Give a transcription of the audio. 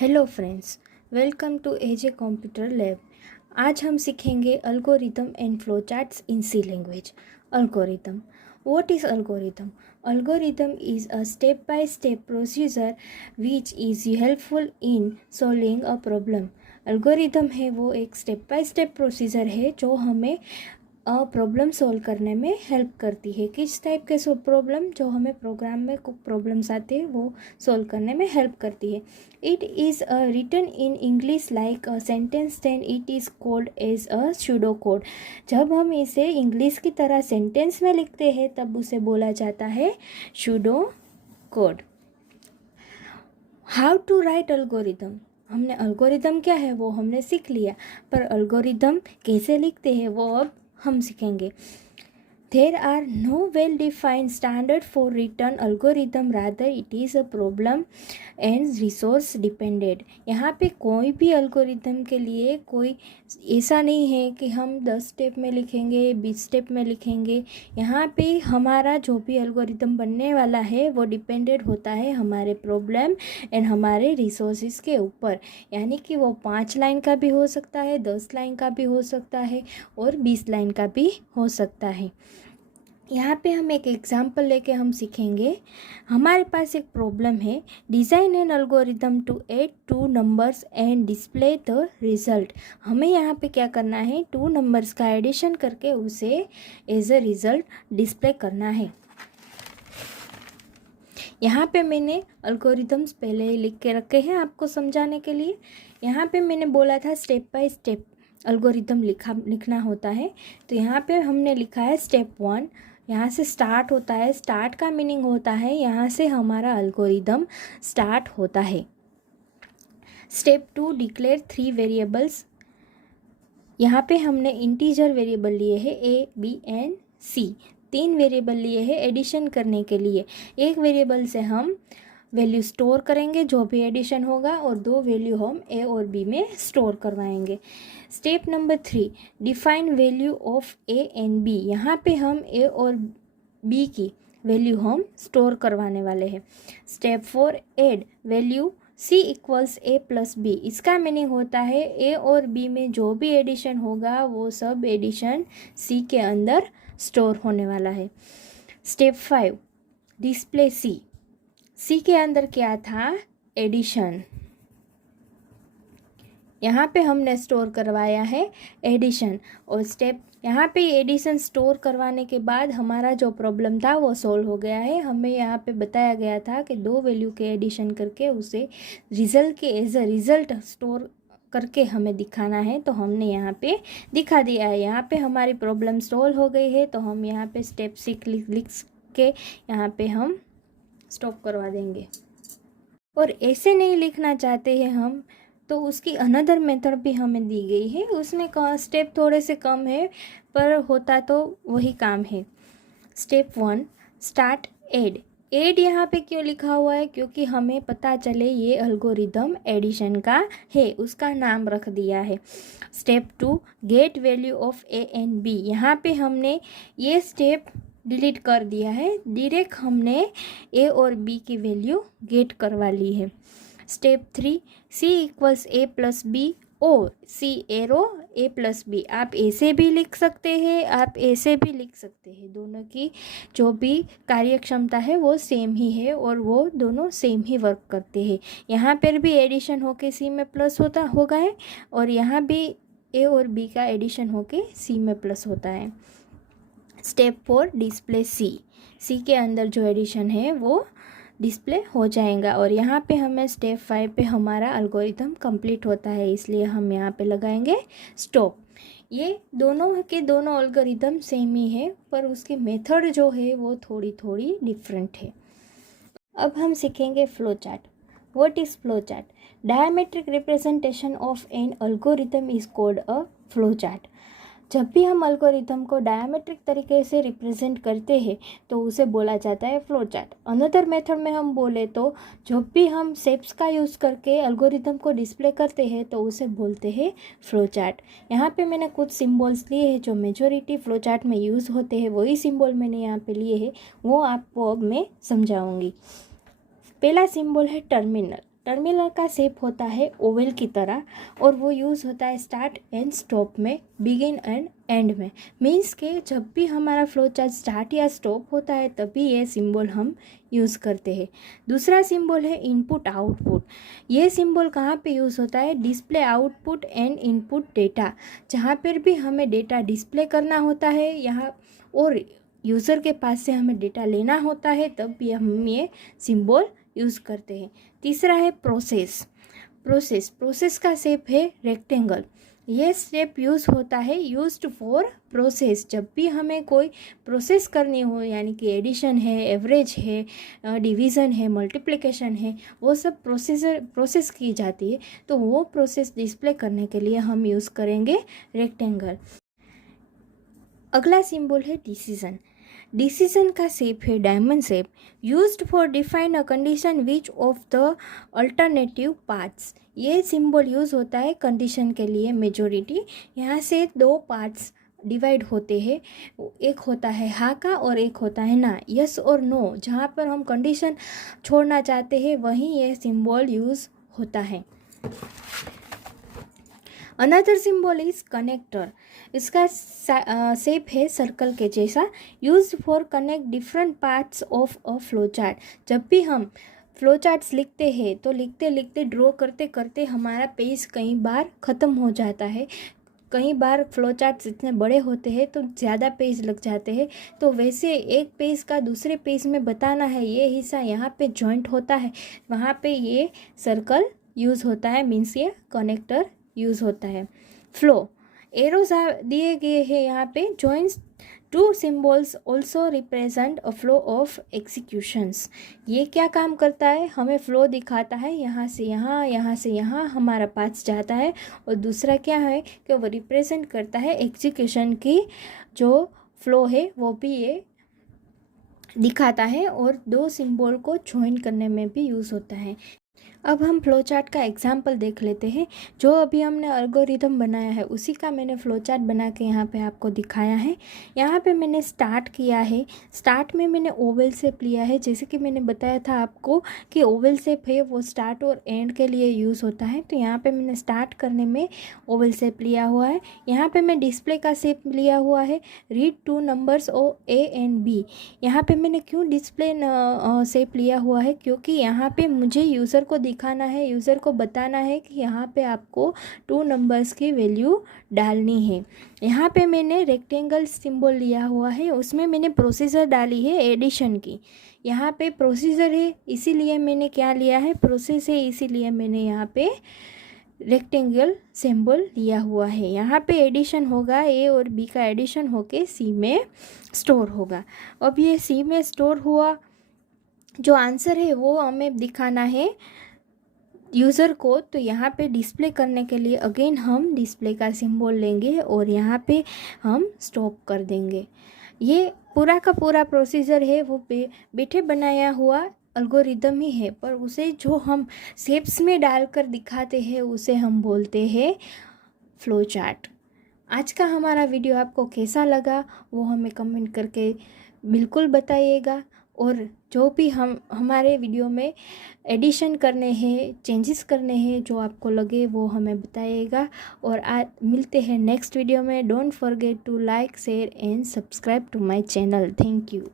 Hello friends, welcome to AJ computer lab. आज हम सीखेंगे algorithm and flow charts in C language. Algorithm, what is algorithm? Algorithm is a step by step procedure which is helpful in solving a problem. Algorithm है वो एक step by step procedure है जो हमें problem solve करने में help करती है। किस टाइप के प्रॉब्लम? जो हमें प्रोग्राम में कुछ प्रॉब्लम्स आते हैं वो सॉल्व करने में हेल्प करती है। It is written in English like a sentence, then it is called as a pseudo code. जब हम इसे इंग्लिश की तरह सेंटेंस में लिखते हैं तब उसे बोला जाता है pseudo code. How to write algorithm? हमने अल्गोरिथम क्या है वो हमने सीख लिया, पर अल्गोरिथम कैसे लिखते हैं वो अब हम सीखेंगे। There are no well-defined standard for written algorithm, rather it is a problem and resource dependent। यहाँ पे कोई भी algorithm के लिए कोई ऐसा नहीं है कि हम 10 स्टेप में लिखेंगे 20 स्टेप में लिखेंगे। यहाँ पे हमारा जो भी algorithm बनने वाला है वो डिपेंडेड होता है हमारे प्रॉब्लम एंड हमारे रिसोर्सेज के ऊपर। यानी कि वो 5 लाइन का भी हो सकता है, 10 लाइन का भी हो सकता है और 20 लाइन का भी हो सकता है। यहाँ पे हम एक एग्जाम्पल लेके हम सीखेंगे। हमारे पास एक प्रॉब्लम है, design an algorithm to add 2 numbers and display the result. हमें यहाँ पे क्या करना है, 2 नंबर्स का एडिशन करके उसे एज अ रिज़ल्ट डिस्प्ले करना है। यहाँ पे मैंने अल्गोरिथम्स पहले ही लिख के रखे हैं आपको समझाने के लिए। यहाँ पे मैंने बोला था स्टेप बाय स्टेप अल्गोरिथम लिखना होता है, तो यहाँ पे हमने लिखा है स्टेप 1। यहाँ से स्टार्ट होता है, स्टार्ट का मीनिंग होता है यहाँ से हमारा अल्गोरिथम स्टार्ट होता है। Step 2, declare 3 variables. यहाँ पे हमने इंटीजर वेरिएबल लिए हैं ए, बी एंड सी। 3 वेरिएबल लिए हैं एडिशन करने के लिए। एक वेरिएबल से हम वैल्यू स्टोर करेंगे जो भी एडिशन होगा, और 2 वैल्यू हम ए और बी में स्टोर करवाएंगे। Step number 3, define value of A and B. यहाँ पे हम ए और बी की वैल्यू हम स्टोर करवाने वाले हैं। Step 4, add value C equals a plus B. इसका मीनिंग होता है ए और बी में जो भी एडिशन होगा वो सब एडिशन सी के अंदर स्टोर होने वाला है। स्टेप 5, डिस्प्ले सी। सी के अंदर क्या था, एडिशन। यहाँ पे हमने स्टोर करवाया है एडिशन। और स्टेप यहाँ पे एडिशन स्टोर करवाने के बाद हमारा जो प्रॉब्लम था वो सॉल्व हो गया है। हमें यहाँ पे बताया गया था कि 2 वैल्यू के एडिशन करके उसे रिजल्ट के एज अ रिज़ल्ट स्टोर करके हमें दिखाना है, तो हमने यहाँ पे दिखा दिया है। यहाँ पे हमारी प्रॉब्लम सॉल्व हो गई है, तो हम यहाँ पे स्टेप 6 लिख के यहाँ पे हम स्टॉप करवा देंगे। और ऐसे नहीं लिखना चाहते हैं हम, तो उसकी अनदर मेथड भी हमें दी गई है। उसमें स्टेप थोड़े से कम है पर होता तो वही काम है। Step 1, start add. एड यहाँ पे क्यों लिखा हुआ है? क्योंकि हमें पता चले ये अल्गोरिथम एडिशन का है, उसका नाम रख दिया है। Step 2, get value of A and B. यहाँ पे हमने ये स्टेप डिलीट कर दिया है, डायरेक्ट हमने ए और बी की वैल्यू गेट करवा ली है। Step 3, C equals a plus B और सी एरो ए प्लस बी। आप ऐसे भी लिख सकते हैं, आप ऐसे भी लिख सकते हैं। दोनों की जो भी कार्य क्षमता है वो सेम ही है और वो दोनों सेम ही वर्क करते हैं। यहाँ पर भी एडिशन होके सी में प्लस होगा है, और यहाँ भी ए और बी का एडिशन होके सी में प्लस होता है। स्टेप 4, डिस्प्ले सी। सी के अंदर जो एडिशन है वो डिस्प्ले हो जाएगा। और यहाँ पे हमें स्टेप 5 पे हमारा अल्गोरिथम कंप्लीट होता है, इसलिए हम यहाँ पे लगाएंगे स्टॉप। ये दोनों के दोनों अल्गोरिथम सेम ही है, पर उसकी मेथड जो है वो थोड़ी थोड़ी डिफरेंट है। अब हम सीखेंगे flow chart. What is flow chart? Diagrammatic representation of an algorithm is called a flow chart. जब भी हम अल्गोरिथम को डायमेट्रिक तरीके से रिप्रेजेंट करते हैं तो उसे बोला जाता है फ्लो चार्ट। अनदर मेथड में हम बोले तो जब भी हम शेप्स का यूज़ करके अल्गोरिथम को डिस्प्ले करते हैं तो उसे बोलते हैं फ्लो चार्ट। यहाँ पे मैंने कुछ सिंबल्स लिए हैं जो मेजॉरिटी फ्लो चार्ट में यूज़ होते हैं, वही सिंबल मैंने यहाँ पे लिए हैं, वो आपको अब मैं समझाऊँगी। पहला सिंबल है टर्मिनल। टर्मिनल का शेप होता है ओवल की तरह और वो यूज़ होता है स्टार्ट एंड स्टॉप में, बिगिन एंड एंड में। मीन्स के जब भी हमारा फ्लो चार्ट स्टार्ट या स्टॉप होता है तभी ये सिंबल हम यूज़ करते हैं। दूसरा सिंबल है इनपुट आउटपुट। ये सिंबल कहाँ पे यूज़ होता है? Display output and input data. जहाँ पर भी हमें डेटा डिस्प्ले करना होता है यहाँ और यूज़र के पास से हमें डेटा लेना होता है तब भी हम ये सिंबल यूज़ करते हैं। तीसरा है प्रोसेस का शेप है रेक्टेंगल। ये शेप यूज़ होता है यूज्ड फॉर प्रोसेस। जब भी हमें कोई प्रोसेस करनी हो यानी कि एडिशन है, एवरेज है, डिवीज़न है, मल्टीप्लिकेशन है, वो सब प्रोसेस की जाती है तो वो प्रोसेस डिस्प्ले करने के लिए हम यूज़ करेंगे रेक्टेंगल। अगला सिंबल है डिसीजन का शेप है diamond shape, used for define a condition which of the alternative parts. ये सिंबल यूज़ होता है कंडीशन के लिए मेजॉरिटी। यहाँ से दो पार्ट्स डिवाइड होते हैं, एक होता है हाँ का और एक होता है ना, यस और नो। जहाँ पर हम कंडीशन छोड़ना चाहते हैं वहीं ये सिंबल यूज़ होता है। Another symbol is connector. इसका शेप है सर्कल के जैसा, used for connect different parts of a flow chart. जब भी हम फ्लो चार्ट्स लिखते हैं तो लिखते लिखते ड्रॉ करते करते हमारा पेज कई बार ख़त्म हो जाता है। कई बार फ्लो चार्ट्स इतने बड़े होते हैं तो ज़्यादा पेज लग जाते हैं, तो वैसे एक पेज का दूसरे पेज में बताना है ये हिस्सा यहाँ पे जॉइंट होता है, वहाँ पे ये सर्कल यूज़ होता है, मीन्स ये कनेक्टर यूज़ होता है। फ्लो एरोज दिए गए हैं यहाँ पे, joints two symbols also represent a flow of executions. ये क्या काम करता है? हमें फ्लो दिखाता है, यहाँ से यहाँ, यहाँ से यहाँ हमारा पाथ जाता है। और दूसरा क्या है कि वो रिप्रेजेंट करता है एग्जीक्यूशन की जो फ्लो है वो भी ये दिखाता है और दो सिंबल को ज्वाइन करने में भी यूज़ होता है। अब हम फ्लो चार्ट का एग्जाम्पल देख लेते हैं। जो अभी हमने एल्गोरिथम बनाया है उसी का मैंने फ्लो चार्ट बना के यहाँ पे आपको दिखाया है। यहाँ पे मैंने स्टार्ट किया है, स्टार्ट में मैंने ओवल शेप लिया है। जैसे कि मैंने बताया था आपको कि ओवल शेप है वो स्टार्ट और एंड के लिए यूज़ होता है, तो यहाँ पे मैंने स्टार्ट करने में ओवल शेप लिया हुआ है। यहाँ पे मैं डिस्प्ले का शेप लिया हुआ है, रीड टू नंबर्स ओ ए एंड बी। यहाँ पे मैंने क्यों डिस्प्ले शेप लिया हुआ है? क्योंकि यहाँ पे मुझे यूज़र को दिखाना है, यूज़र को बताना है कि यहाँ पे आपको 2 नंबर्स की वैल्यू डालनी है। यहाँ पे मैंने रेक्टेंगल सिंबल लिया हुआ है, उसमें मैंने प्रोसीजर डाली है एडिशन की। यहाँ पे प्रोसीजर है इसीलिए मैंने क्या लिया है, प्रोसेस है इसीलिए मैंने यहाँ पे रेक्टेंगल सिंबल लिया हुआ है। यहाँ पे एडिशन होगा, ए और बी का एडिशन होके सी में स्टोर होगा। अब ये सी में स्टोर हुआ, जो आंसर है वो हमें दिखाना है यूज़र को, तो यहाँ पे डिस्प्ले करने के लिए अगेन हम डिस्प्ले का सिंबल लेंगे और यहाँ पे हम स्टॉप कर देंगे। ये पूरा का पूरा प्रोसीजर है वो बैठे बनाया हुआ एल्गोरिदम ही है, पर उसे जो हम शेप्स में डालकर दिखाते हैं उसे हम बोलते हैं फ्लो चार्ट। आज का हमारा वीडियो आपको कैसा लगा वो हमें कमेंट करके बिल्कुल बताइएगा, और जो भी हमारे वीडियो में एडिशन करने हैं, चेंजेस करने हैं, जो आपको लगे वो हमें बताइएगा। और आज मिलते हैं नेक्स्ट वीडियो में। Don't forget to like, share and subscribe to my channel. Thank you.